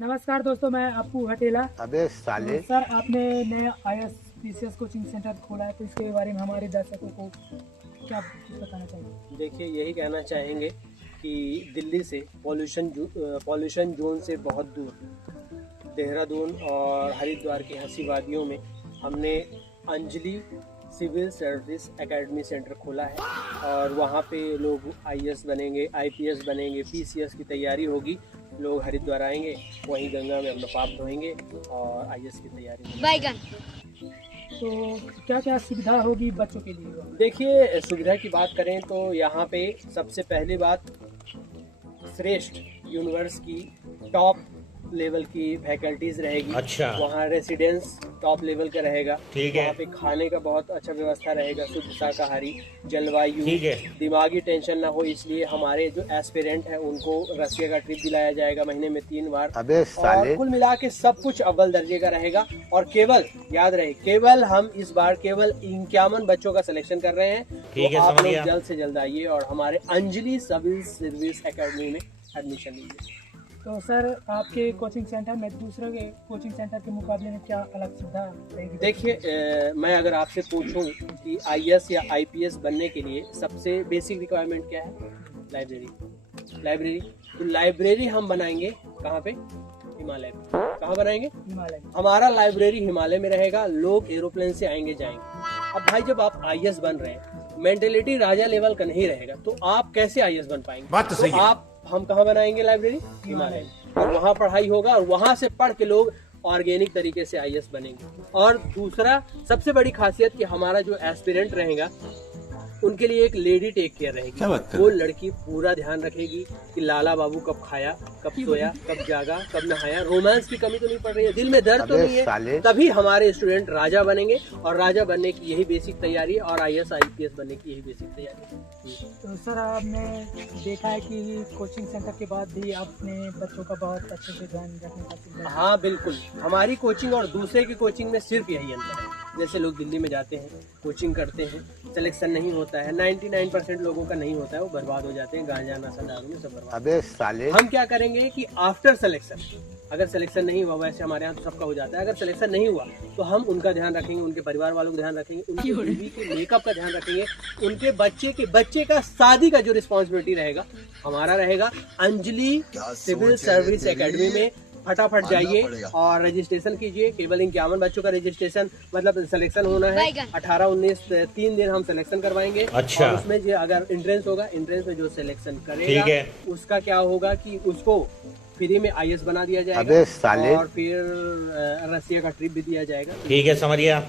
नमस्कार दोस्तों, मैं अप्पू हटेला। अबे साले। सर, आपने नया IAS PCS कोचिंग सेंटर खोला है, तो इसके बारे में हमारे दर्शकों को क्या बताना चाहिए? देखिए, यही कहना चाहेंगे कि दिल्ली से पॉल्यूशन जोन से बहुत दूर देहरादून और हरिद्वार की हंसी वादियों में हमने Anjali civil service academy centre खोला है और वहाँ पे लोग IAS बनेंगे, IPS बनेंगे, PCS की तैयारी होगी। लोग हरिद्वार आएंगे, वहीं गंगा में अपना पाप धोएंगे और IAS की तैयारी होगी। तो क्या क्या सुविधा होगी बच्चों के लिए? देखिए, सुविधा की बात करें तो यहाँ पे सबसे पहली बात, श्रेष्ठ यूनिवर्स की टॉप लेवल की फैकल्टीज रहेगी। अच्छा। वहाँ रेसिडेंस टॉप लेवल का रहेगा। ठीक है। वहाँ पे खाने का बहुत अच्छा व्यवस्था रहेगा, शुद्ध शाकाहारी, जलवायु, ठीक है। दिमागी टेंशन ना हो, इसलिए हमारे जो एस्पिरेंट हैं उनको रसिया का ट्रिप दिलाया जाएगा महीने में 3 बार। अबे साले। और कुल मिला के सब कुछ अव्वल दर्जे का रहेगा। और केवल याद रहे, केवल हम इस बार केवल 51 बच्चों का सिलेक्शन कर रहे हैं। ठीक है, तो आप समझ लोग गया। जल्द से जल्द आइए और हमारे अंजलि सिविल सर्विस एकेडमी में एडमिशन लीजिए। तो सर, आपके कोचिंग सेंटर में दूसरे के कोचिंग सेंटर के मुकाबले में क्या अलग सुविधा रहेगी? देखिए, मैं अगर आपसे पूछूं कि IAS या IPS बनने के लिए सबसे बेसिक रिक्वायरमेंट क्या है? लाइब्रेरी। तो लाइब्रेरी हम बनाएंगे कहाँ पे? हिमालय में। कहाँ बनाएंगे? हिमालय में। हमारा लाइब्रेरी हिमालय में रहेगा। लोग एरोप्लेन से आएंगे जाएंगे। अब भाई, जब आप IAS बन रहे हैं, मेंटेलिटी राजा लेवल का नहीं रहेगा, तो आप कैसे IAS बन पाएंगे? बात तो सही है। हम कहाँ बनाएंगे लाइब्रेरी? हिमालय में। और वहाँ पढ़ाई होगा और वहाँ से पढ़ के लोग ऑर्गेनिक तरीके से IAS बनेंगे। और दूसरा सबसे बड़ी खासियत कि हमारा जो एस्पिरेंट रहेगा उनके लिए एक लेडी टेक केयर रहेगी। वो लड़की पूरा ध्यान रखेगी कि लाला बाबू कब खाया, कब सोया, कब जागा, कब नहाया। रोमांस की कमी तो नहीं पड़ रही है, दिल में दर्द तो नहीं है। तभी हमारे स्टूडेंट राजा बनेंगे और राजा बनने की यही बेसिक तैयारी है और IAS IPS बनने की यही बेसिक तैयारी है। तो सर, आपने देखा है कि कोचिंग सेंटर के बाद भी आपने बच्चों का बहुत अच्छे से ध्यान रखने का सुविधा है। हाँ बिल्कुल, हमारी कोचिंग और दूसरे की कोचिंग में सिर्फ यही अंतर है। जैसे लोग दिल्ली में जाते हैं, कोचिंग करते हैं, सिलेक्शन नहीं होता है, 99% लोगों का नहीं होता है, वो बर्बाद हो जाते हैं, गांजा नशा दारू में सब बर्बाद। अबे साले। हम क्या करेंगे कि आफ्टर सिलेक्शन, अगर सिलेक्शन नहीं हुआ, वैसे हमारे यहाँ तो सबका हो जाता है, अगर सिलेक्शन नहीं हुआ तो हम उनका ध्यान रखेंगे, उनके परिवार वालों का ध्यान रखेंगे, उनकी बीवी के मेकअप का ध्यान रखेंगे, उनके बच्चे का शादी का जो रिस्पॉन्सिबिलिटी रहेगा हमारा रहेगा। अंजलि सिविल सर्विस एकेडमी में फटाफट जाइए और रजिस्ट्रेशन कीजिए। केवल 51 बच्चों का रजिस्ट्रेशन, मतलब सिलेक्शन होना है। 18-19 3 दिन हम सिलेक्शन करवाएंगे। अच्छा। और उसमें जो अगर एंट्रेंस होगा, एंट्रेंस में जो सिलेक्शन करेगा, ठीक है, उसका क्या होगा कि उसको फ्री में IAS बना दिया जाएगा। अबे साले। और फिर रसिया का ट्रिप भी दिया जाएगा। ठीक है, समझ गया।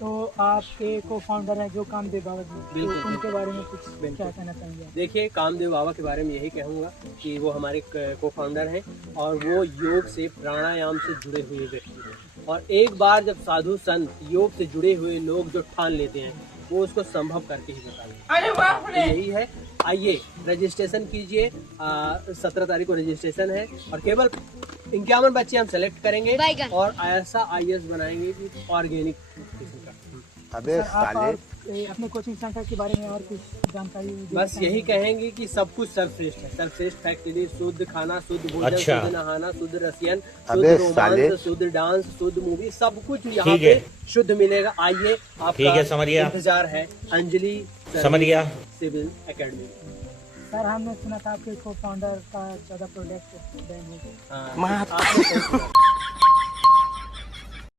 तो आपके को फाउंडर है जो कामदेव बाबा जी, बिल्कुल। तो उनके बारे में कुछ बिल्कुल। क्या कहना चाहेंगे? देखिए, कामदेव बाबा के बारे में यही कहूँगा कि वो हमारे को फाउंडर हैं और वो योग से, प्राणायाम से जुड़े हुए व्यक्ति हैं। और एक बार जब साधु संत योग से जुड़े हुए लोग जो ठान लेते हैं, वो उसको संभव करके ही बताते हैं। यही है। आइए, रजिस्ट्रेशन कीजिए। 17 तारीख को रजिस्ट्रेशन है और केवल 51 बच्चे हम सेलेक्ट करेंगे और ऐसा IAS बनाएंगे कि ऑर्गेनिक किस्म का। अबे सर, आप साले। अपने कोचिंग सेंटर के बारे में और कुछ जानकारी देना बस यही चाहेंगे? कहेंगे कि सब कुछ सर्वश्रेष्ठ है। सर्वश्रेष्ठ फैक्ट्री, शुद्ध खाना, शुद्ध भोजन, अच्छा। शुद्ध नहाना, शुद्ध रसियन, शुद्ध अबे साले। रोमांस, शुद्ध डांस, शुद्ध मूवी, सब कुछ यहाँ ठीक है। पे शुद्ध मिलेगा। आइए, ठीक है, समझ गया। इंतजार है अंजलि समझ गया। Civil academy. सर, हमने सुना था आपके को फाउंडर का 14 प्रोडक्ट बैन हो गया। हाँ, आपने सही सुना।